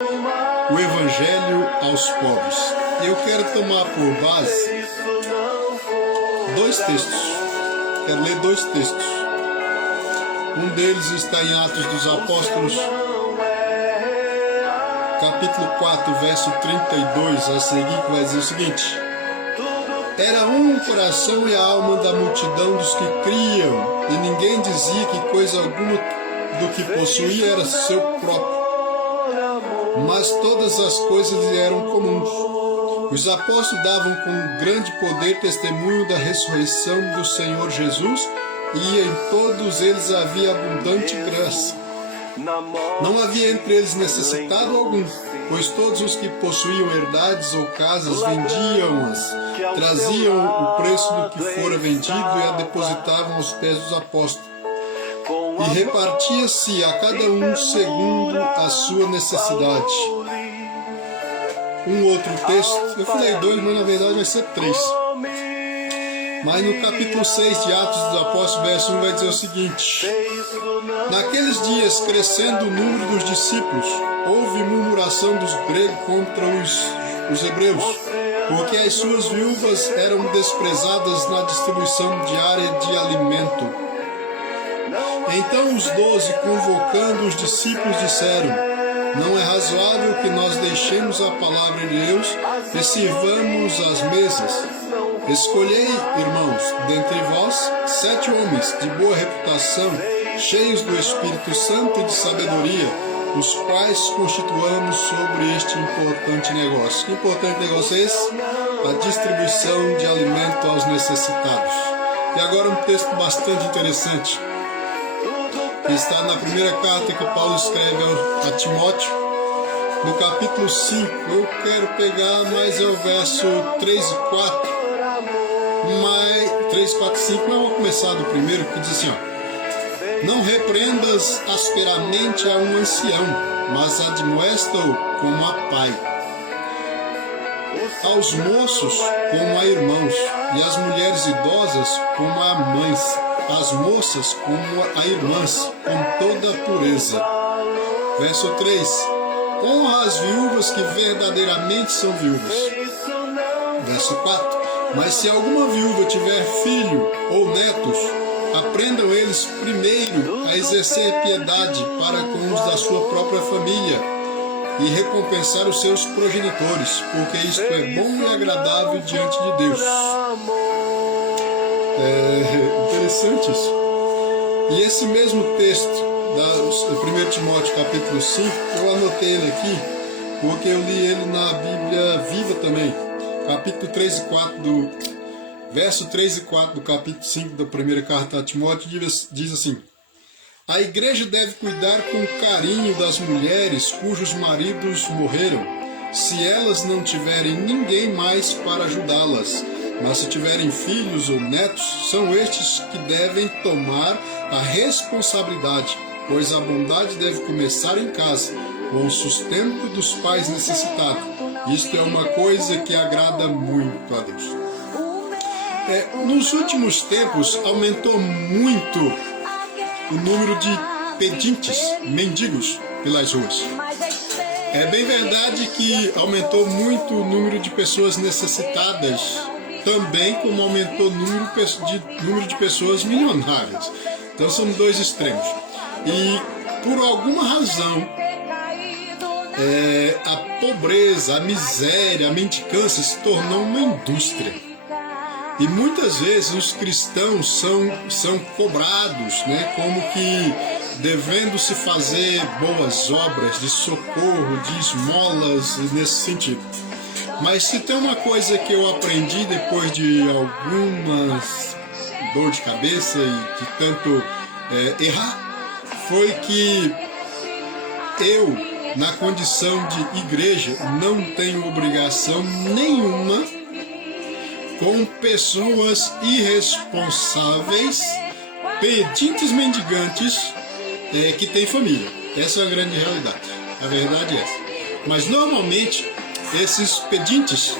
o Evangelho aos pobres. Eu quero tomar por base dois textos. Quero ler dois textos. Um deles está em Atos dos Apóstolos, capítulo 4, verso 32 a seguir, que vai dizer o seguinte: era um o coração e a alma da multidão dos que criam, e ninguém dizia que coisa alguma do que possuía era seu próprio, mas todas as coisas lhe eram comuns. Os apóstolos davam com grande poder testemunho da ressurreição do Senhor Jesus, e em todos eles havia abundante graça. Não havia entre eles necessitado algum, pois todos os que possuíam herdades ou casas vendiam-as, traziam o preço do que fora vendido e a depositavam aos pés dos apóstolos. E repartia-se a cada um segundo a sua necessidade. Um outro texto, eu falei dois, mas na verdade vai ser três. Mas no capítulo 6 de Atos dos Apóstolos, verso 1, vai dizer o seguinte: naqueles dias, crescendo o número dos discípulos, houve murmuração dos gregos contra os hebreus, porque as suas viúvas eram desprezadas na distribuição diária de alimento. Então os 12, convocando os discípulos, disseram: não é razoável que nós deixemos a palavra de Deus e sirvamos as mesas. Escolhei, irmãos, dentre vós 7 homens de boa reputação, cheios do Espírito Santo e de sabedoria, os quais constituamos sobre este importante negócio. Que importante negócio é esse? A distribuição de alimento aos necessitados. E agora um texto bastante interessante, que está na primeira carta que Paulo escreve a Timóteo, no capítulo 5. Eu quero pegar mais o verso 3 e 4. 3, 4, 5, mas eu vou começar do primeiro, que diz assim: ó, não repreendas asperamente a um ancião, mas admoesta-o como a pai. Aos moços como a irmãos, e às mulheres idosas como a mães, as moças como a irmãs, com toda a pureza. Verso 3: honra as viúvas que verdadeiramente são viúvas. Verso 4: mas se alguma viúva tiver filho ou netos, aprendam eles primeiro a exercer piedade para com os da sua própria família e recompensar os seus progenitores, porque isto é bom e agradável diante de Deus. É interessante isso. E esse mesmo texto da 1 Timóteo capítulo 5, eu anotei ele aqui porque eu li ele na Bíblia Viva também. Capítulo 3 e 4 verso 3 e 4 do capítulo 5 da primeira carta a Timóteo diz assim: a igreja deve cuidar com carinho das mulheres cujos maridos morreram, se elas não tiverem ninguém mais para ajudá-las, mas se tiverem filhos ou netos, são estes que devem tomar a responsabilidade, pois a bondade deve começar em casa, com o sustento dos pais necessitados. Isto é uma coisa que agrada muito a Deus. Nos últimos tempos aumentou muito o número de pedintes, mendigos pelas ruas. É bem verdade que aumentou muito o número de pessoas necessitadas, também como aumentou o número de pessoas milionárias. Então são dois extremos. E por alguma razão, a pobreza, a miséria, a mendicância se tornou uma indústria. E muitas vezes os cristãos são cobrados, né, como que devendo se fazer boas obras de socorro, de esmolas, nesse sentido. Mas se tem uma coisa que eu aprendi depois de algumas dor de cabeça e de tanto errar, foi que eu, na condição de igreja, não tenho obrigação nenhuma com pessoas irresponsáveis, pedintes mendigantes, que têm família. Essa é a grande realidade. A verdade é essa. Mas normalmente esses pedintes,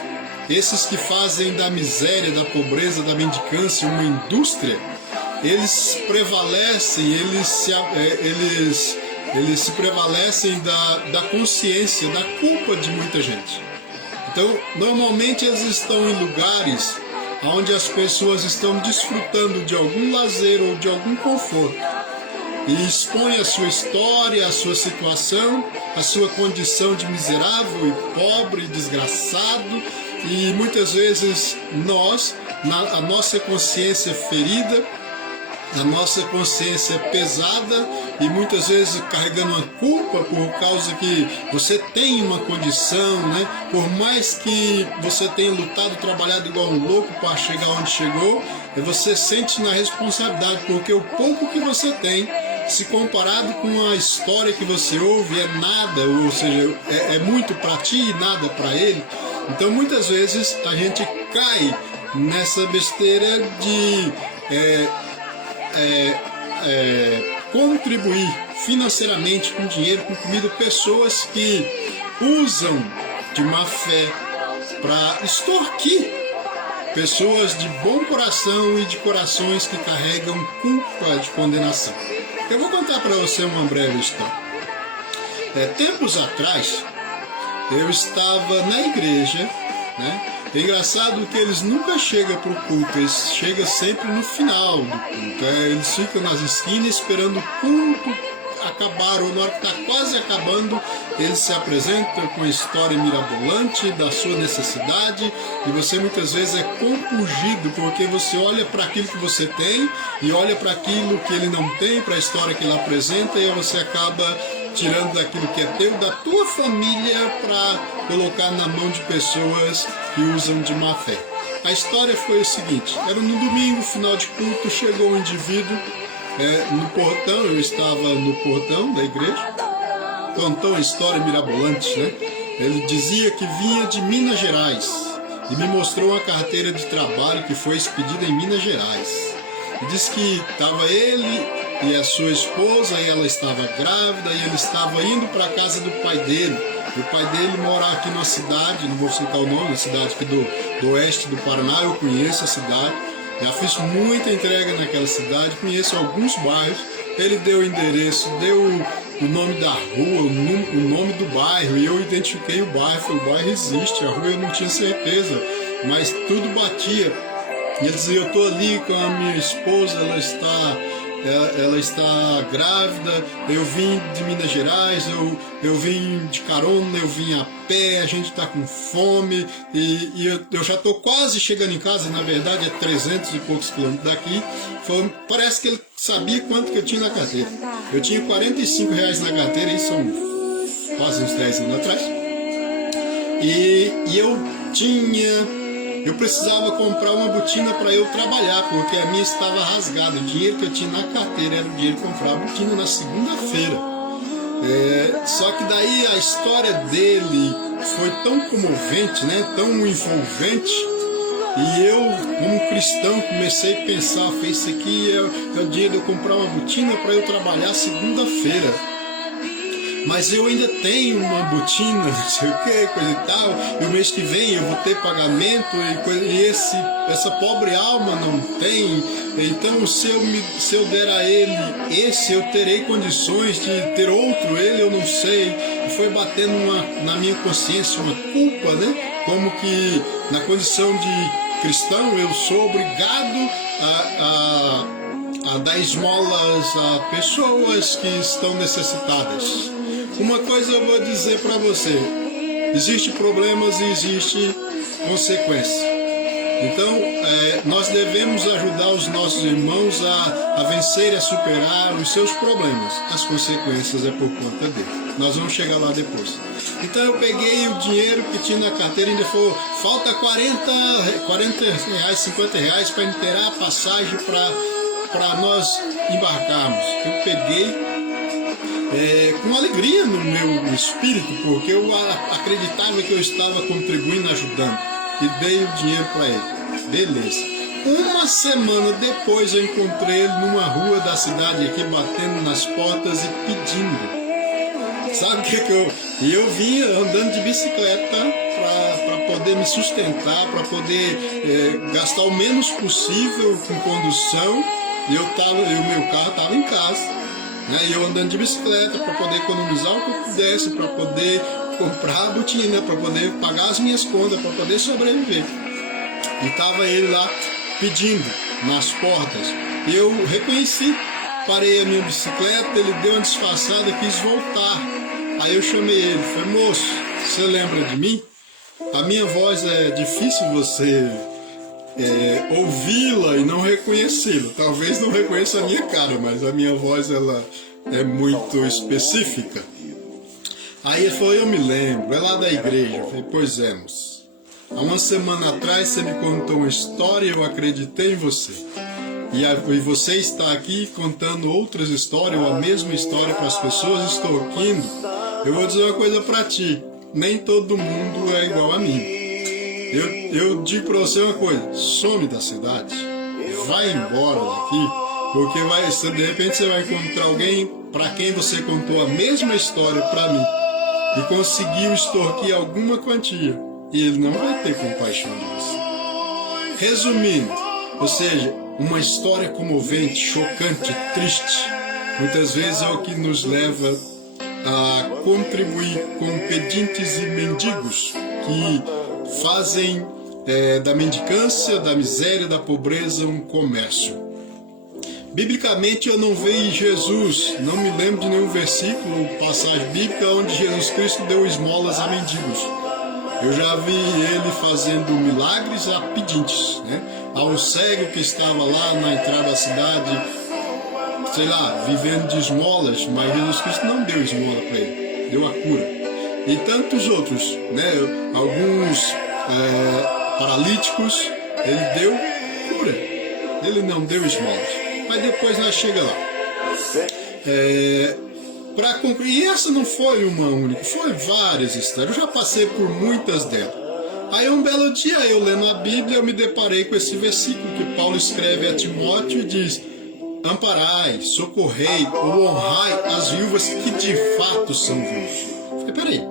esses que fazem da miséria, da pobreza, da mendicância uma indústria, eles prevalecem, eles eles se prevalecem da consciência, da culpa de muita gente. Então, normalmente eles estão em lugares onde as pessoas estão desfrutando de algum lazer ou de algum conforto e expõem a sua história, a sua situação, a sua condição de miserável e pobre, desgraçado, e muitas vezes a nossa consciência ferida, a nossa consciência pesada e muitas vezes carregando uma culpa por causa que você tem uma condição, né? Por mais que você tenha lutado, trabalhado igual um louco para chegar onde chegou, você sente na responsabilidade, porque o pouco que você tem, se comparado com a história que você ouve, é nada, ou seja, é muito para ti e nada para ele. Então muitas vezes a gente cai nessa besteira de contribuir financeiramente com dinheiro, com comida, pessoas que usam de má fé para extorquir pessoas de bom coração e de corações que carregam culpa de condenação. Eu vou contar para você uma breve história. Tempos atrás, eu estava na igreja, né? É engraçado que eles nunca chegam para o culto, eles chegam sempre no final do culto. Eles ficam nas esquinas esperando o culto acabar, ou na hora que está quase acabando, eles se apresentam com a história mirabolante da sua necessidade, e você muitas vezes é compungido, porque você olha para aquilo que você tem e olha para aquilo que ele não tem, para a história que ele apresenta, e você acaba tirando daquilo que é teu, da tua família, para colocar na mão de pessoas que usam de má fé. A história foi o seguinte: era no domingo, final de culto, chegou um indivíduo no portão, eu estava no portão da igreja, contou uma história mirabolante, né? Ele dizia que vinha de Minas Gerais e me mostrou uma carteira de trabalho que foi expedida em Minas Gerais. E disse que estava ele e a sua esposa, e ela estava grávida, e ele estava indo para a casa do pai dele. O pai dele mora aqui numa cidade, não vou citar o nome, uma cidade aqui do oeste do Paraná. Eu conheço a cidade, já fiz muita entrega naquela cidade, conheço alguns bairros. Ele deu o endereço, deu o nome da rua, o nome do bairro, e eu identifiquei o bairro. Falei, o bairro existe, a rua eu não tinha certeza, mas tudo batia. E ele dizia, eu estou ali com a minha esposa, ela está grávida, eu vim de Minas Gerais, eu vim de carona, eu vim a pé, a gente está com fome, e eu já estou quase chegando em casa, na verdade é 300 e poucos quilômetros daqui. Parece que ele sabia quanto que eu tinha na carteira. Eu tinha R$45 na carteira, isso são quase uns 10 anos atrás, e eu precisava comprar uma botina para eu trabalhar, porque a minha estava rasgada. O dinheiro que eu tinha na carteira era o dinheiro de comprar a botina na segunda-feira. Só que daí a história dele foi tão comovente, né? Tão envolvente. E eu, como cristão, comecei a pensar, isso aqui é o dia de eu comprar uma botina para eu trabalhar segunda-feira. Mas eu ainda tenho uma botina, não sei o que, coisa e tal, e o mês que vem eu vou ter pagamento, e essa pobre alma não tem. Então se eu der a ele eu terei condições de ter outro, ele eu não sei. E foi batendo na minha consciência uma culpa, né? Como que na condição de cristão eu sou obrigado a dar esmolas a pessoas que estão necessitadas. Uma coisa eu vou dizer para você: existem problemas e existem consequências. Então, nós devemos ajudar os nossos irmãos a vencer e a superar os seus problemas. As consequências é por conta dele. Nós vamos chegar lá depois. Então eu peguei o dinheiro que tinha na carteira e ainda falou, falta R$40, R$50 para inteirar a passagem para nós embarcarmos. Eu peguei com alegria no meu espírito, porque eu acreditava que eu estava contribuindo, ajudando, e dei o dinheiro para ele. Beleza. Uma semana depois eu encontrei ele numa rua da cidade aqui, batendo nas portas e pedindo. Sabe o que E eu vinha andando de bicicleta para poder me sustentar, para poder gastar o menos possível com condução, e o meu carro estava em casa. né? E eu andando de bicicleta para poder economizar o que eu pudesse, para poder comprar a botina, para poder pagar as minhas contas, para poder sobreviver. E estava ele lá pedindo nas portas. Eu reconheci, parei a minha bicicleta, ele deu uma disfarçada, quis voltar. Aí eu chamei ele, falei, moço, você lembra de mim? A minha voz é difícil você ouvi-la e não reconhecê-la. Talvez não reconheça a minha cara, mas a minha voz ela é muito específica. Aí ele falou, eu me lembro, é lá da igreja. Eu falei, pois é, moço. Há uma semana atrás você me contou uma história e eu acreditei em você. E você está aqui contando outras histórias, ou a mesma história para as pessoas extorquindo. Eu vou dizer uma coisa para ti, nem todo mundo é igual a mim. Eu digo para você uma coisa, some da cidade, vai embora daqui, porque de repente você vai encontrar alguém para quem você contou a mesma história para mim e conseguiu extorquir alguma quantia, e ele não vai ter compaixão de você. Resumindo, ou seja, uma história comovente, chocante, triste, muitas vezes é o que nos leva a contribuir com pedintes e mendigos que fazem da mendicância, da miséria, da pobreza um comércio. Biblicamente eu não vejo Jesus, não me lembro de nenhum versículo, passagem bíblica onde Jesus Cristo deu esmolas a mendigos. Eu já vi ele fazendo milagres a pedintes, né? Ao cego que estava lá na entrada da cidade, sei lá, vivendo de esmolas, mas Jesus Cristo não deu esmola para ele, deu a cura. E tantos outros, né? Alguns paralíticos, ele deu cura, ele não deu esmolas. Mas depois nós chegamos lá. Para concluir, e essa não foi uma única, foi várias histórias, eu já passei por muitas delas. Aí um belo dia, eu lendo a Bíblia, eu me deparei com esse versículo que Paulo escreve a Timóteo e diz: amparai, socorrei ou honrai as viúvas que de fato são viúvas. Eu falei, peraí,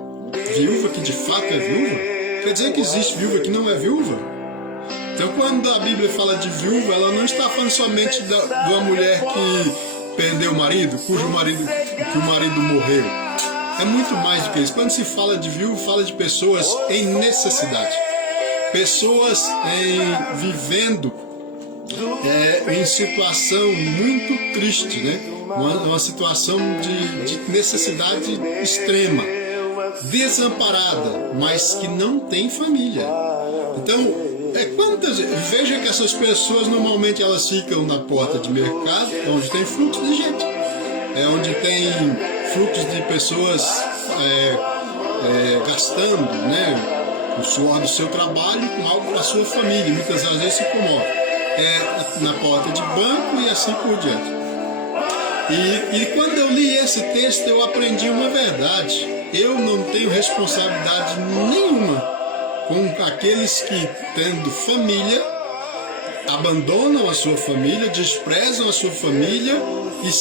viúva que de fato é viúva? Quer dizer que existe viúva que não é viúva? Então quando a Bíblia fala de viúva, ela não está falando somente de uma mulher que perdeu o marido, que o marido morreu. É muito mais do que isso. Quando se fala de viúva, fala de pessoas em necessidade. Pessoas vivendo em situação muito triste, né? Uma situação de necessidade extrema. Desamparada, mas que não tem família. Então, veja que essas pessoas normalmente elas ficam na porta de mercado, onde tem fluxo de gente, onde tem fluxo de pessoas gastando, né, o suor do seu trabalho com algo para a sua família, muitas vezes se comove. Na porta de banco e assim por diante. E quando eu li esse texto eu aprendi uma verdade: eu não tenho responsabilidade nenhuma com aqueles que, tendo família, abandonam a sua família, desprezam a sua família e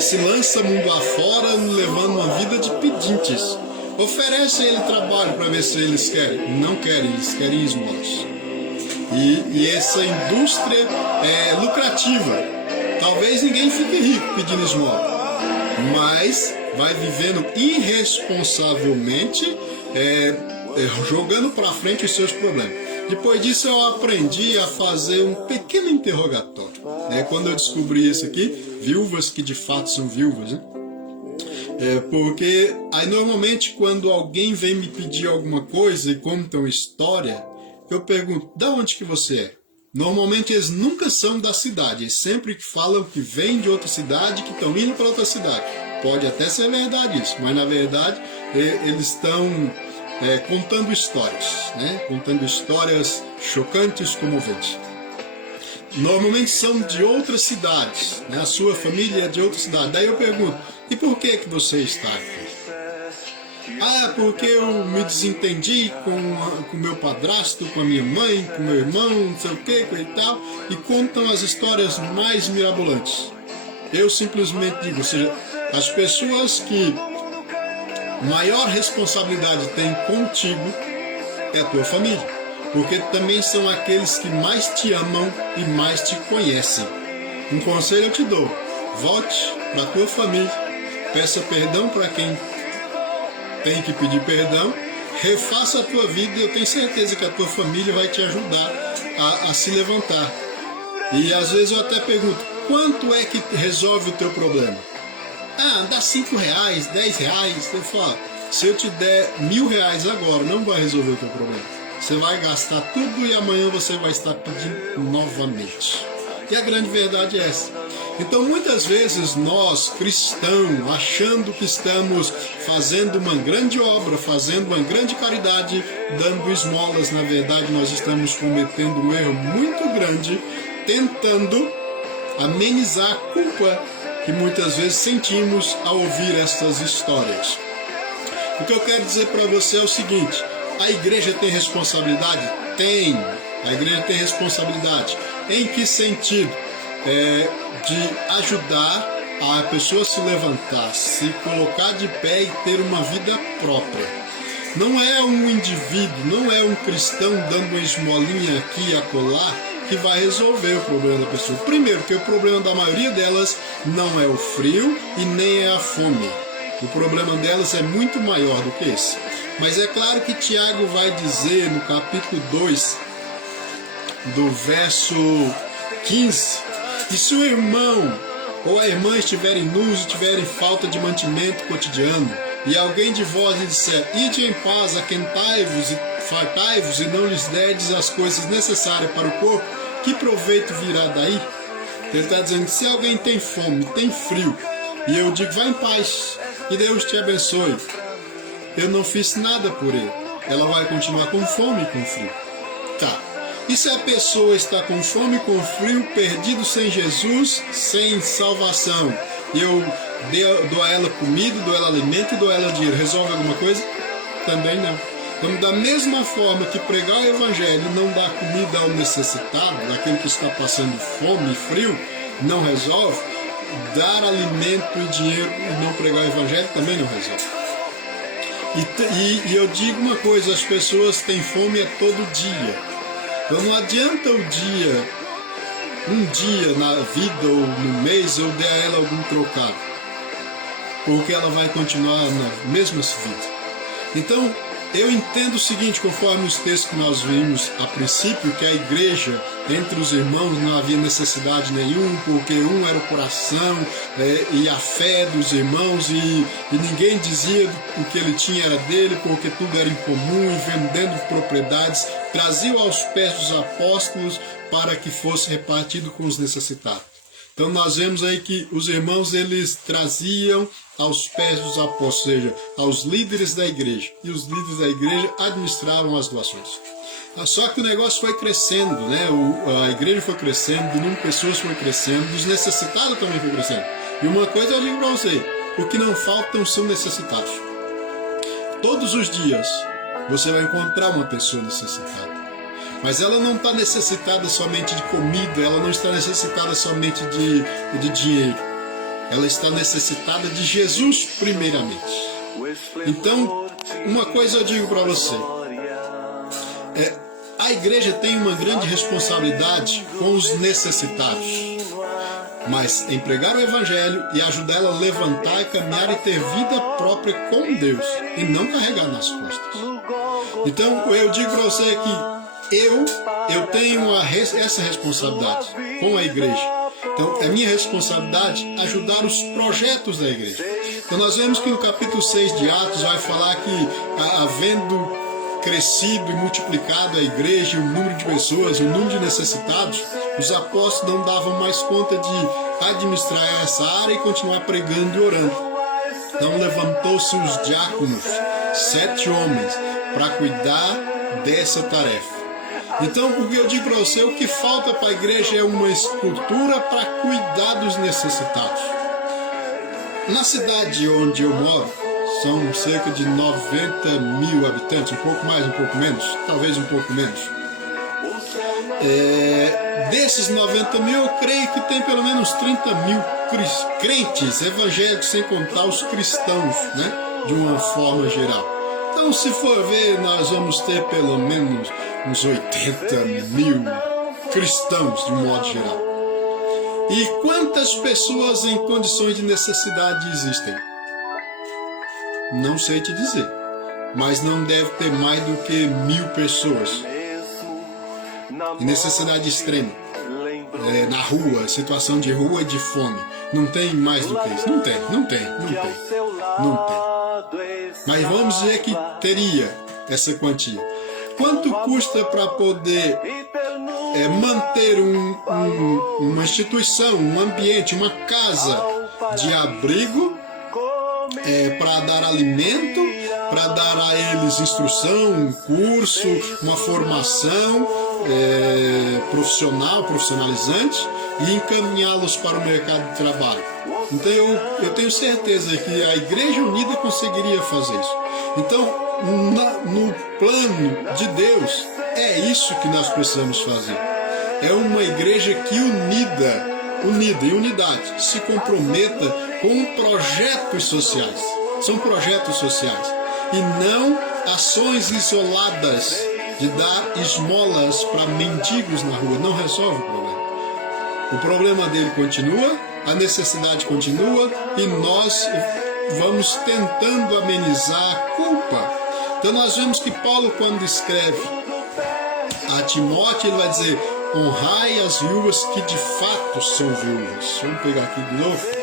se lançam mundo afora, levando uma vida de pedintes. Oferece a ele trabalho para ver se eles querem. Não querem, eles querem esmolas. E essa indústria é lucrativa. Talvez ninguém fique rico pedindo esmola, mas vai vivendo irresponsavelmente, jogando para frente os seus problemas. Depois disso eu aprendi a fazer um pequeno interrogatório. Quando eu descobri isso aqui, viúvas que de fato são viúvas, né? Porque aí normalmente quando alguém vem me pedir alguma coisa e conta uma história, eu pergunto, da onde que você é? Normalmente eles nunca são da cidade, eles sempre falam que vêm de outra cidade, que estão indo para outra cidade. Pode até ser verdade isso, mas na verdade eles estão contando histórias, né? Contando histórias chocantes, comoventes. Normalmente são de outras cidades, né? A sua família é de outra cidade. Daí eu pergunto, e por que você está aqui? Porque eu me desentendi com meu padrasto, com a minha mãe, com meu irmão, não sei o que e tal, e contam as histórias mais mirabolantes. Eu simplesmente digo, ou seja, as pessoas que maior responsabilidade têm contigo é a tua família, porque também são aqueles que mais te amam e mais te conhecem. Um conselho eu te dou: volte para a tua família, peça perdão para quem tem que pedir perdão, refaça a tua vida e eu tenho certeza que a tua família vai te ajudar a se levantar. E às vezes eu até pergunto, quanto é que resolve o teu problema? Ah, dá R$5, R$10. Eu falo, se eu te der R$1.000 agora, não vai resolver o teu problema. Você vai gastar tudo e amanhã você vai estar pedindo novamente. E a grande verdade é essa. Então muitas vezes nós, cristãos, achando que estamos fazendo uma grande obra, fazendo uma grande caridade, dando esmolas, na verdade nós estamos cometendo um erro muito grande, tentando amenizar a culpa que muitas vezes sentimos ao ouvir estas histórias. O que eu quero dizer para você é o seguinte, a igreja tem responsabilidade? Tem. A igreja tem responsabilidade. Em que sentido? De ajudar a pessoa a se levantar, se colocar de pé e ter uma vida própria. Não é um indivíduo, não é um cristão dando uma esmolinha aqui e acolá que vai resolver o problema da pessoa. Primeiro, porque o problema da maioria delas não é o frio e nem é a fome. O problema delas é muito maior do que esse. Mas é claro que Tiago vai dizer no capítulo 2, do verso 15, e se o irmão ou a irmã estiverem nus e tiverem falta de mantimento cotidiano, e alguém de vós lhe disser, ide em paz, aquentai-vos e fartai-vos, e não lhes derdes as coisas necessárias para o corpo, que proveito virá daí? Ele está dizendo que se alguém tem fome, tem frio, e eu digo, vá em paz, que Deus te abençoe, eu não fiz nada por ele, ela vai continuar com fome e com frio. Tá. E se a pessoa está com fome, com frio, perdido sem Jesus, sem salvação, e eu dou a ela comida, dou a ela alimento e dou a ela dinheiro, resolve alguma coisa? Também não. Então, da mesma forma que pregar o evangelho não dá comida ao necessitado, daquele que está passando fome e frio, não resolve, dar alimento e dinheiro e não pregar o evangelho também não resolve. E eu digo uma coisa, as pessoas têm fome todo dia. Então não adianta um dia na vida ou no mês eu der a ela algum trocado, porque ela vai continuar na mesma vida. Então eu entendo o seguinte, conforme os textos que nós vimos a princípio, que a igreja, entre os irmãos não havia necessidade nenhuma, porque um era o coração e a fé dos irmãos, e ninguém dizia o que ele tinha era dele, porque tudo era em comum, e vendendo propriedades, traziam aos pés dos apóstolos para que fosse repartido com os necessitados. Então nós vemos aí que os irmãos eles traziam aos pés dos apóstolos, ou seja, aos líderes da igreja, e os líderes da igreja administravam as doações. Só que o negócio foi crescendo, né? A igreja foi crescendo, o número de pessoas foi crescendo, os necessitados também foi crescendo. E uma coisa eu digo para você, o que não faltam são necessitados. Todos os dias você vai encontrar uma pessoa necessitada. Mas ela não está necessitada somente de comida, ela não está necessitada somente de dinheiro. Ela está necessitada de Jesus primeiramente. Então, uma coisa eu digo para você. A igreja tem uma grande responsabilidade com os necessitados. Mas em pregar o evangelho e ajudar ela a levantar, caminhar e ter vida própria com Deus. E não carregar nas costas. Então, eu digo para você que eu tenho essa responsabilidade com a igreja. Então, é minha responsabilidade ajudar os projetos da igreja. Então, nós vemos que no capítulo 6 de Atos vai falar que, havendo crescido e multiplicado a igreja, o número de pessoas, o número de necessitados, os apóstolos não davam mais conta de administrar essa área e continuar pregando e orando. Então, levantou-se os diáconos, 7 homens, para cuidar dessa tarefa. Então, o que eu digo para você, o que falta para a igreja é uma estrutura para cuidar dos necessitados. Na cidade onde eu moro, são cerca de 90 mil habitantes, um pouco mais, um pouco menos, talvez um pouco menos. Desses 90 mil, eu creio que tem pelo menos 30 mil crentes evangélicos, sem contar os cristãos, né? De uma forma geral. Então, se for ver, nós vamos ter pelo menos uns 80 mil cristãos, de um modo geral. E quantas pessoas em condições de necessidade existem? Não sei te dizer, mas não deve ter mais do que 1000 pessoas em necessidade extrema, na rua, situação de rua e de fome. Não tem mais do que isso. Não tem. Mas vamos dizer que teria essa quantia. Quanto custa para poder manter uma instituição, um ambiente, uma casa de abrigo, para dar alimento, para dar a eles instrução, um curso, uma formação profissionalizante e encaminhá-los para o mercado de trabalho? Então eu tenho certeza que a Igreja Unida conseguiria fazer isso. Então, no plano de Deus, é isso que nós precisamos fazer. É uma igreja que unida em unidade, se comprometa com projetos sociais. São projetos sociais e não ações isoladas de dar esmolas para mendigos na rua. Não resolve o problema. O problema dele continua, a necessidade continua e nós vamos tentando amenizar a culpa. Então nós vemos que Paulo, quando escreve a Timóteo, ele vai dizer: honrai as viúvas que de fato são viúvas. Vamos pegar aqui de novo.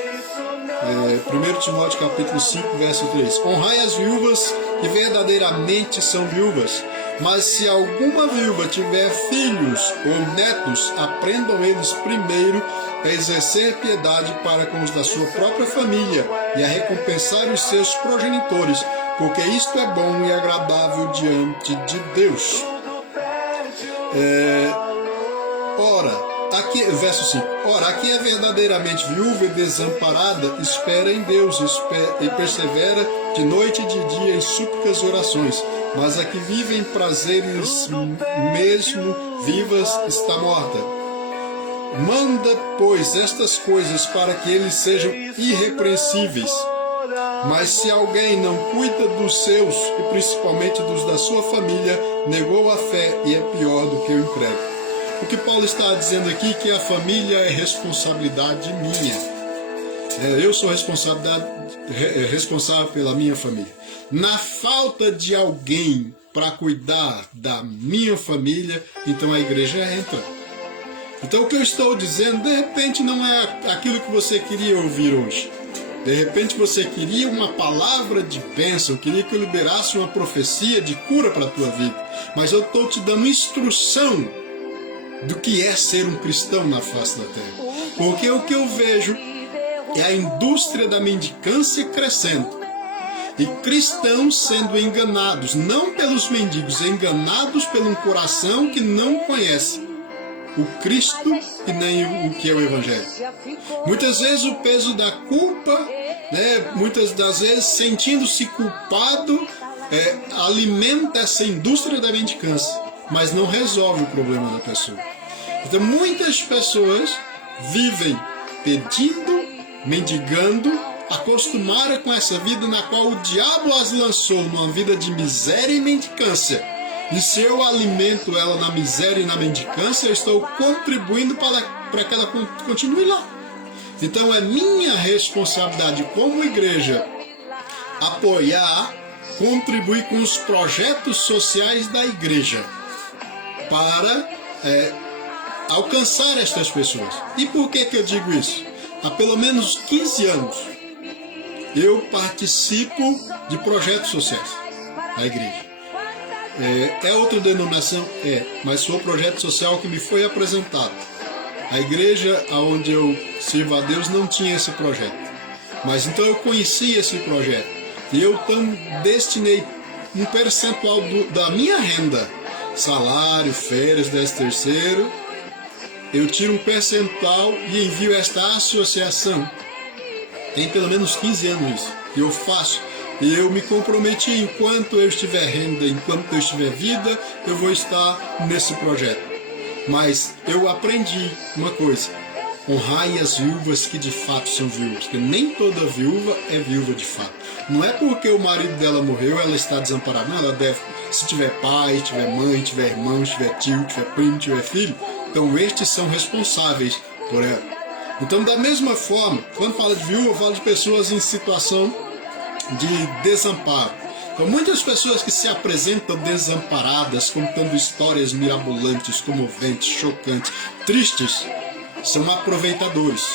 1 Timóteo capítulo 5, verso 3. Honrai as viúvas que verdadeiramente são viúvas. Mas se alguma viúva tiver filhos ou netos, aprendam eles primeiro a exercer piedade para com os da sua própria família e a recompensar os seus progenitores, porque isto é bom e agradável diante de Deus. Aqui, verso 5. Ora, aqui é verdadeiramente viúva e desamparada, espera em Deus e persevera de noite e de dia em súplicas e orações. Mas a que vive em prazeres mesmo vivas está morta. Manda, pois, estas coisas para que eles sejam irrepreensíveis. Mas se alguém não cuida dos seus, e principalmente dos da sua família, negou a fé e é pior do que o incrédulo. O que Paulo está dizendo aqui é que a família é responsabilidade minha. Eu sou responsável pela minha família. Na falta de alguém para cuidar da minha família, então a igreja entra. Então o que eu estou dizendo, de repente não é aquilo que você queria ouvir hoje. De repente você queria uma palavra de bênção, queria que eu liberasse uma profecia de cura para a tua vida. Mas eu estou te dando instrução do que é ser um cristão na face da terra. Porque o que eu vejo é a indústria da mendicância crescendo. E cristãos sendo enganados, não pelos mendigos, enganados pelo um coração que não conhece o Cristo e nem o que é o Evangelho. Muitas vezes o peso da culpa, muitas das vezes sentindo-se culpado, alimenta essa indústria da mendicância, mas não resolve o problema da pessoa. Então muitas pessoas vivem pedindo, mendigando, acostumaram com essa vida na qual o diabo as lançou numa vida de miséria e mendicância. E se eu alimento ela na miséria e na mendicância, eu estou contribuindo para que ela continue lá. Então é minha responsabilidade como igreja apoiar, contribuir com os projetos sociais da igreja para alcançar estas pessoas. E por que eu digo isso? Há pelo menos 15 anos eu participo de projetos sociais da igreja. É outra denominação? Mas foi o projeto social que me foi apresentado. A igreja onde eu sirvo a Deus não tinha esse projeto. Mas então eu conheci esse projeto. E eu destinei um percentual da minha renda, salário, férias, 13º, eu tiro um percentual e envio esta associação. Tem pelo menos 15 anos isso. E eu faço. E eu me comprometi, enquanto eu estiver renda, enquanto eu estiver vida, eu vou estar nesse projeto. Mas eu aprendi uma coisa: honrai as viúvas que de fato são viúvas. Porque nem toda viúva é viúva de fato. Não é porque o marido dela morreu, ela está desamparada. Não, ela deve, se tiver pai, tiver mãe, tiver irmão, tiver tio, tiver primo, tiver filho, então estes são responsáveis por ela. Então, da mesma forma, quando fala de viúva, fala de pessoas em situação de desamparo. Então, muitas pessoas que se apresentam desamparadas, contando histórias mirabolantes, comoventes, chocantes, tristes, são aproveitadores.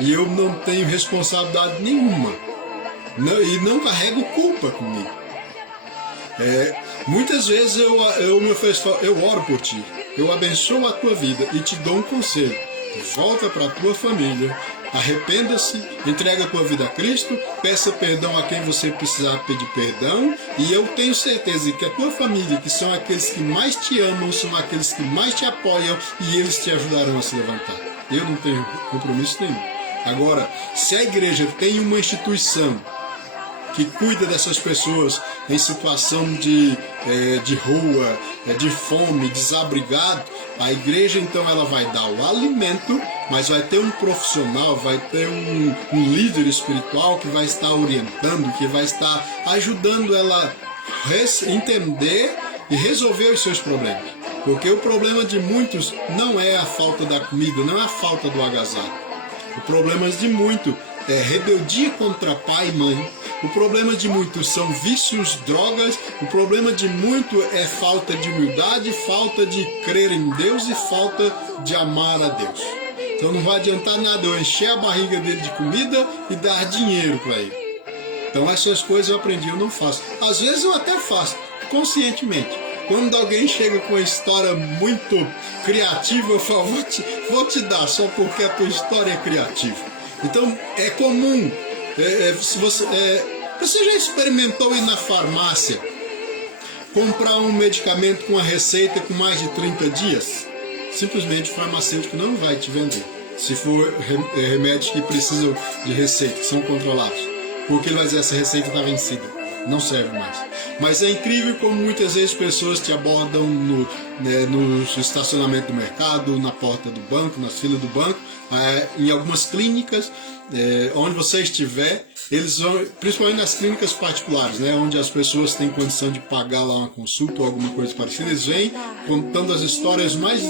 E eu não tenho responsabilidade nenhuma. E não carrego culpa comigo. Muitas vezes eu me ofereço, eu oro por ti, eu abençoo a tua vida e te dou um conselho. Volta para a tua família, arrependa-se, entrega a tua vida a Cristo, peça perdão a quem você precisar pedir perdão, e eu tenho certeza que a tua família, que são aqueles que mais te amam, são aqueles que mais te apoiam, e eles te ajudarão a se levantar. Eu não tenho compromisso nenhum. Agora, se a igreja tem uma instituição que cuida dessas pessoas em situação de rua, de fome, desabrigado, a igreja então ela vai dar o alimento, mas vai ter um profissional, vai ter um líder espiritual que vai estar orientando, que vai estar ajudando ela a entender e resolver os seus problemas. Porque o problema de muitos não é a falta da comida, não é a falta do agasalho. O problema de muitos é rebeldia contra pai e mãe. O problema de muitos são vícios, drogas. O problema de muito é falta de humildade, falta de crer em Deus e falta de amar a Deus. Então não vai adiantar nada eu encher a barriga dele de comida e dar dinheiro para ele. Então essas coisas eu aprendi, eu não faço. Às vezes eu até faço, conscientemente. Quando alguém chega com uma história muito criativa, eu falo, vou te dar só porque a tua história é criativa. Então é comum, se você já experimentou ir na farmácia, comprar um medicamento com a receita com mais de 30 dias? Simplesmente o farmacêutico não vai te vender, se for remédios que precisam de receita, que são controlados, porque ele vai dizer, essa receita está vencida, não serve mais. Mas é incrível como muitas vezes pessoas te abordam no estacionamento do mercado, na porta do banco, na fila do banco, em algumas clínicas, onde você estiver, eles vão, principalmente nas clínicas particulares, onde as pessoas têm condição de pagar lá uma consulta ou alguma coisa parecida, eles vêm contando as histórias mais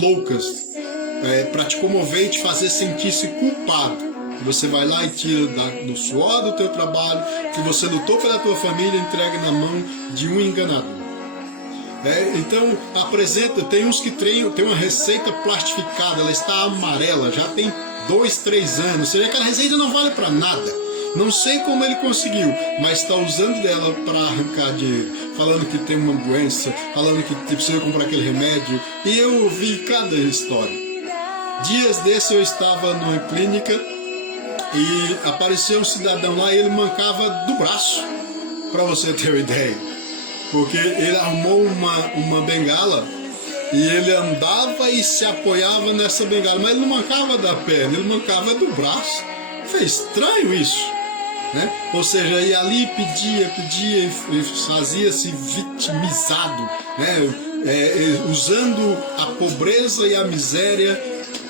loucas para te comover e te fazer sentir-se culpado. Você vai lá e tira do suor do teu trabalho, que você lutou pela tua família e entrega na mão de um enganador. Então, tem uns que tem uma receita plastificada, ela está amarela, já tem 2, 3 anos, você vê que aquela receita não vale para nada. Não sei como ele conseguiu, mas está usando dela para arrancar dinheiro, falando que tem uma doença, falando que precisa comprar aquele remédio, e eu ouvi cada história. Dias desses eu estava numa clínica, e apareceu um cidadão lá e ele mancava do braço, para você ter uma ideia. Porque ele arrumou uma bengala e ele andava e se apoiava nessa bengala, mas ele não mancava da perna, ele mancava do braço. Foi estranho isso, Ou seja, ia ali, pedia e fazia-se vitimizado, usando a pobreza e a miséria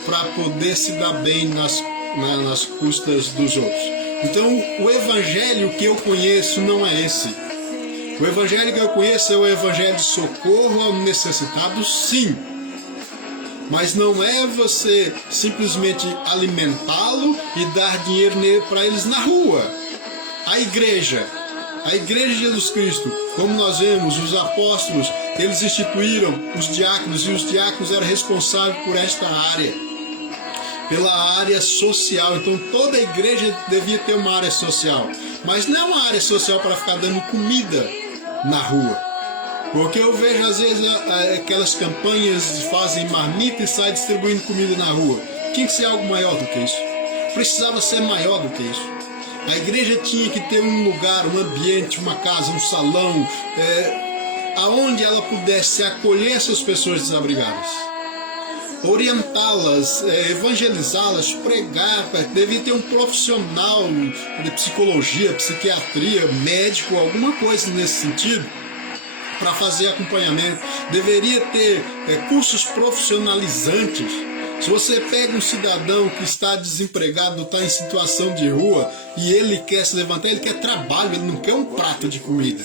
para poder se dar bem nas custas dos outros. Então, o evangelho que eu conheço não é esse. O evangelho que eu conheço é o evangelho de socorro ao necessitado, sim. Mas não é você simplesmente alimentá-lo e dar dinheiro para eles na rua. A igreja de Jesus Cristo, como nós vemos, os apóstolos, eles instituíram os diáconos, e os diáconos eram responsáveis por esta área, pela área social. Então toda a igreja devia ter uma área social, mas não é uma área social para ficar dando comida na rua, porque eu vejo às vezes aquelas campanhas fazem marmita e saem distribuindo comida na rua. Tinha que ser algo maior do que isso, precisava ser maior do que isso. A igreja tinha que ter um lugar, um ambiente, uma casa, um salão, aonde ela pudesse acolher essas pessoas desabrigadas, orientá-las, evangelizá-las, pregar. Devia ter um profissional de psicologia, psiquiatria, médico, alguma coisa nesse sentido, para fazer acompanhamento. Deveria ter cursos profissionalizantes. Se você pega um cidadão que está desempregado, está em situação de rua, e ele quer se levantar, ele quer trabalho, ele não quer um prato de comida.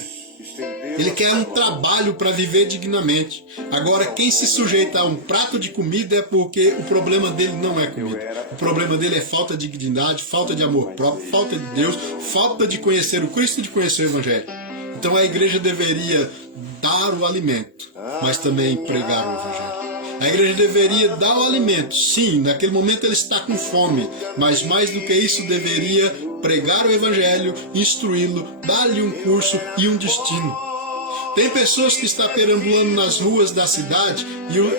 Ele quer um trabalho para viver dignamente. Agora, quem se sujeita a um prato de comida é porque o problema dele não é comida. O problema dele é falta de dignidade, falta de amor próprio, falta de Deus, falta de conhecer o Cristo e de conhecer o Evangelho. Então a igreja deveria dar o alimento, mas também pregar o Evangelho. A igreja deveria dar o alimento, sim, naquele momento ele está com fome, mas mais do que isso deveria pregar o Evangelho, instruí-lo, dar-lhe um curso e um destino. Tem pessoas que estão perambulando nas ruas da cidade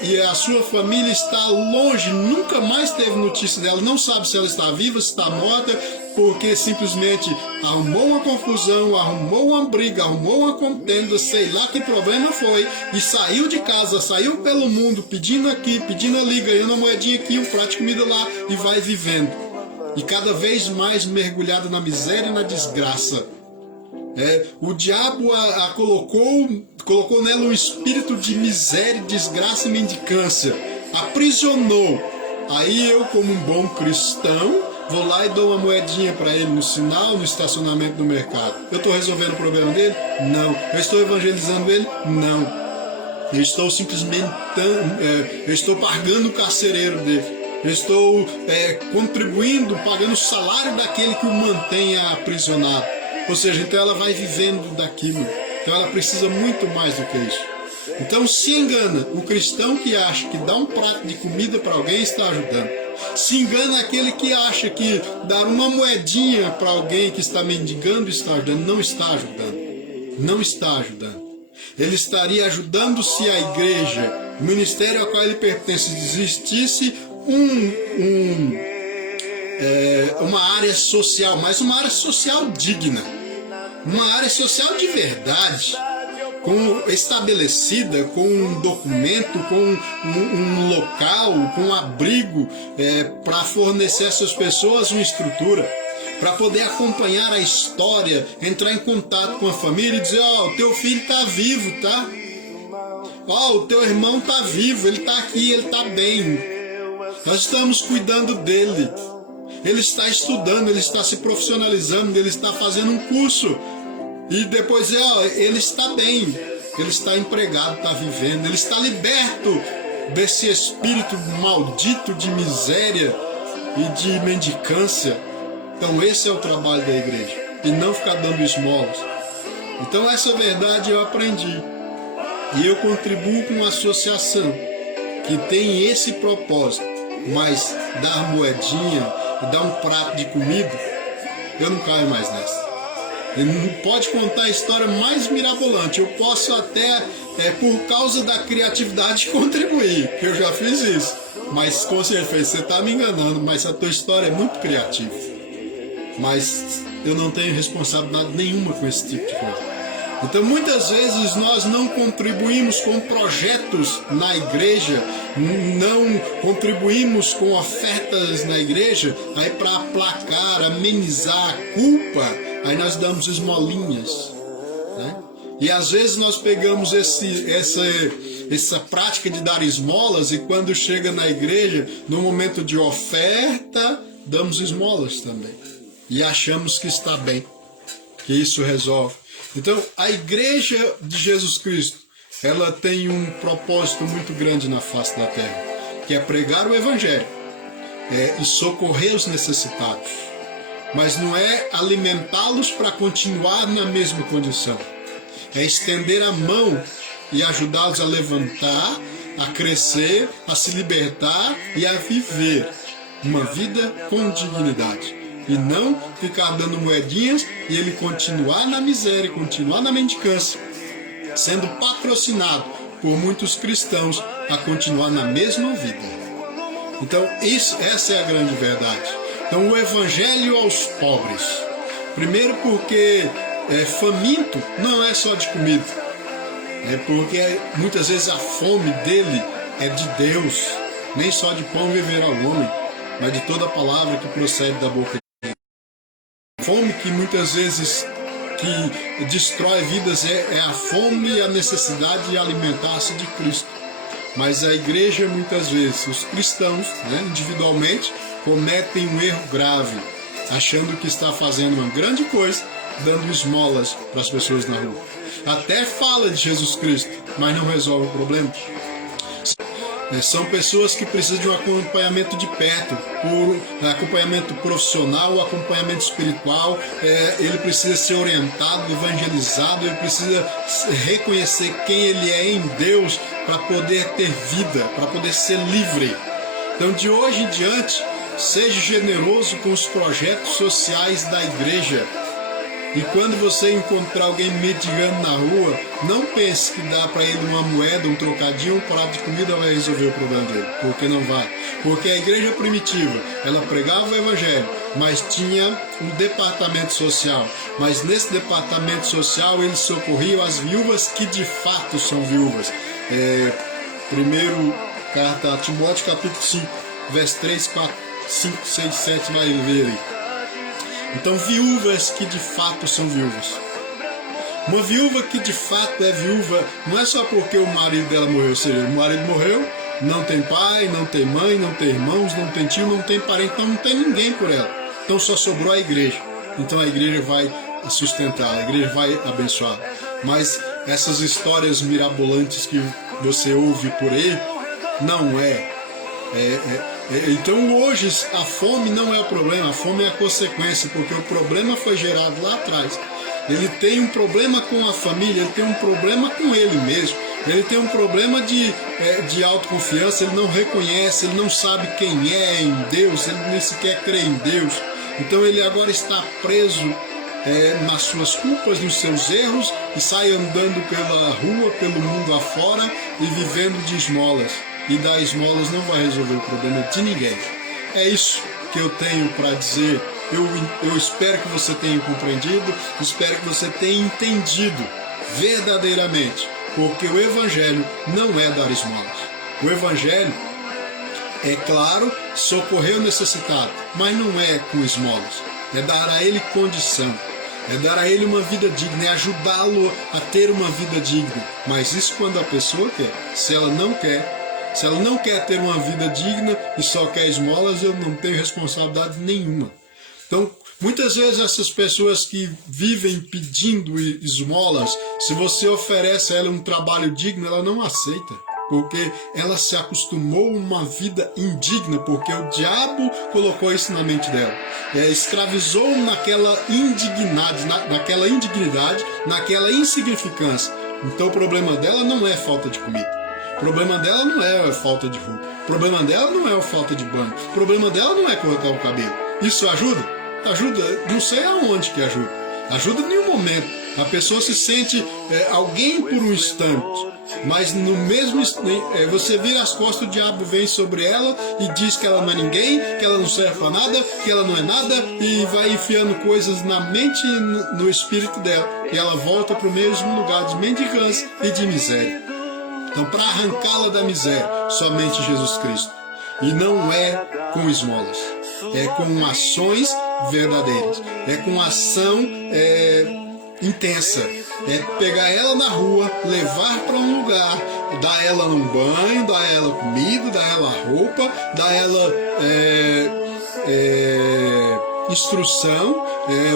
e a sua família está longe, nunca mais teve notícia dela, não sabe se ela está viva, se está morta, porque simplesmente arrumou uma confusão, arrumou uma briga, arrumou uma contenda, sei lá que problema foi, e saiu de casa, saiu pelo mundo, pedindo aqui, pedindo ali, ganhando uma moedinha aqui, um prato de comida lá, e vai vivendo. E cada vez mais mergulhada na miséria e na desgraça. O diabo a colocou nela um espírito de miséria, desgraça e mendicância. Aprisionou. Aí eu, como um bom cristão, vou lá e dou uma moedinha para ele no sinal, no estacionamento do mercado. Eu estou resolvendo o problema dele? Não. Eu estou evangelizando ele? Não. Eu estou simplesmente eu estou pagando o carcereiro dele. Eu estou contribuindo, pagando o salário daquele que o mantém aprisionado. Ou seja, então ela vai vivendo daquilo. Então ela precisa muito mais do que isso. Então se engana o cristão que acha que dar um prato de comida para alguém está ajudando. Se engana aquele que acha que dar uma moedinha para alguém que está mendigando está ajudando. Não está ajudando. Não está ajudando. Ele estaria ajudando se a igreja, o ministério ao qual ele pertence, existisse uma área social, mas uma área social digna, uma área social de verdade, estabelecida, com um documento, com um local, com um abrigo para fornecer a essas pessoas uma estrutura, para poder acompanhar a história, entrar em contato com a família e dizer: o teu filho está vivo, tá? O teu irmão está vivo, ele está aqui, ele está bem. Nós estamos cuidando dele. Ele está estudando, ele está se profissionalizando, ele está fazendo um curso. E depois ele está bem, ele está empregado, está vivendo, ele está liberto desse espírito maldito de miséria e de mendicância. Então esse é o trabalho da igreja, e não ficar dando esmolas. Então essa verdade eu aprendi. E eu contribuo com uma associação que tem esse propósito, mas dar moedinha, dar um prato de comida, eu não caio mais nessa. Ele não pode contar a história mais mirabolante. Eu posso até, por causa da criatividade, contribuir, que eu já fiz isso. Mas com certeza, você está me enganando, mas a tua história é muito criativa. Mas eu não tenho responsabilidade nenhuma com esse tipo de coisa. Então muitas vezes nós não contribuímos com projetos na igreja, não contribuímos com ofertas na igreja, aí para aplacar, amenizar a culpa, aí nós damos esmolinhas, né? E às vezes nós pegamos essa prática de dar esmolas e quando chega na igreja, no momento de oferta, damos esmolas também. E achamos que está bem, que isso resolve. Então, a igreja de Jesus Cristo, ela tem um propósito muito grande na face da terra, que é pregar o Evangelho e socorrer os necessitados. Mas não é alimentá-los para continuar na mesma condição. É estender a mão e ajudá-los a levantar, a crescer, a se libertar e a viver uma vida com dignidade. E não ficar dando moedinhas e ele continuar na miséria, continuar na mendicância, sendo patrocinado por muitos cristãos a continuar na mesma vida. Então essa é a grande verdade. Então o Evangelho aos pobres. Primeiro porque faminto não é só de comida. É porque muitas vezes a fome dele é de Deus. Nem só de pão viverá o homem, mas de toda a palavra que procede da boca de Deus. Fome que muitas vezes que destrói vidas é a fome e a necessidade de alimentar-se de Cristo. Mas a igreja muitas vezes, os cristãos, individualmente, cometem um erro grave, achando que está fazendo uma grande coisa dando esmolas para as pessoas na rua. Até fala de Jesus Cristo, mas não resolve o problema. São pessoas que precisam de um acompanhamento de perto, por acompanhamento profissional, acompanhamento espiritual. Ele precisa ser orientado, evangelizado, ele precisa reconhecer quem ele é em Deus para poder ter vida, para poder ser livre. Então, de hoje em diante, seja generoso com os projetos sociais da igreja. E quando você encontrar alguém mendigando na rua, não pense que dá para ele uma moeda, um trocadinho, um prato de comida vai resolver o problema dele. Porque não vai. Porque a igreja primitiva, ela pregava o evangelho, mas tinha um departamento social. Mas nesse departamento social, eles socorriam as viúvas que de fato são viúvas. Primeiro carta a Timóteo, capítulo 5, verso 3, 4, 5, 6, 7, vai ver ali. Então, viúvas que de fato são viúvas. Uma viúva que de fato é viúva não é só porque o marido dela morreu, ou seja, o marido morreu, não tem pai, não tem mãe, não tem irmãos, não tem tio, não tem parente, então não tem ninguém por ela. Então só sobrou a igreja. Então a igreja vai sustentar, a igreja vai abençoar. Mas essas histórias mirabolantes que você ouve por aí, não é. Então hoje a fome não é o problema, a fome é a consequência, porque o problema foi gerado lá atrás. Ele tem um problema com a família, ele tem um problema com ele mesmo, ele tem um problema de autoconfiança, ele não reconhece, ele não sabe quem é em Deus, ele nem sequer crê em Deus. Então ele agora está preso nas suas culpas, nos seus erros, e sai andando pela rua, pelo mundo afora e vivendo de esmolas. E dar esmolas não vai resolver o problema de ninguém. É isso que eu tenho para dizer. Eu espero que você tenha compreendido, espero que você tenha entendido verdadeiramente, porque o Evangelho não é dar esmolas. O Evangelho é, claro, socorrer o necessitado, mas não é com esmolas. É dar a ele condição, é dar a ele uma vida digna, é ajudá-lo a ter uma vida digna. Mas isso quando a pessoa quer. Se ela não quer ter uma vida digna e só quer esmolas, eu não tenho responsabilidade nenhuma. Então, muitas vezes essas pessoas que vivem pedindo esmolas, se você oferece a ela um trabalho digno, ela não aceita. Porque ela se acostumou a uma vida indigna, porque o diabo colocou isso na mente dela. Escravizou naquela indignidade, naquela insignificância. Então o problema dela não é falta de comida. O problema dela não é falta de roupa. O problema dela não é a falta de banho. O problema dela não é cortar o cabelo. Isso ajuda? Ajuda, não sei aonde que ajuda. Ajuda em nenhum momento. A pessoa se sente alguém por um instante, mas no mesmo você vira as costas, o diabo vem sobre ela e diz que ela não é ninguém, que ela não serve para nada, que ela não é nada, e vai enfiando coisas na mente e no espírito dela, e ela volta para o mesmo lugar de mendigância e de miséria. Então, para arrancá-la da miséria, somente Jesus Cristo. E não é com esmolas, é com ações verdadeiras, é com ação intensa, é pegar ela na rua, levar para um lugar, dar ela um banho, dar ela comida, dar ela roupa, dar ela instrução,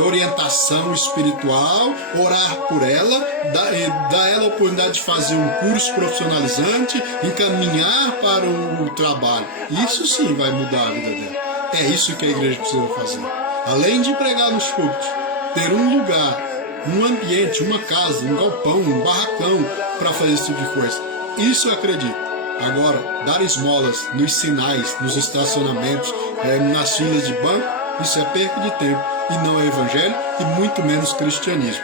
orientação espiritual, orar por ela, dar ela a oportunidade de fazer um curso profissionalizante, encaminhar para o trabalho. Isso sim vai mudar a vida dela. É isso que a igreja precisa fazer. Além de pregar nos cultos, ter um lugar, um ambiente, uma casa, um galpão, um barracão para fazer esse tipo de coisa. Isso eu acredito. Agora, dar esmolas nos sinais, nos estacionamentos, nas filas de banco, isso é perda de tempo e não é evangelho e muito menos cristianismo.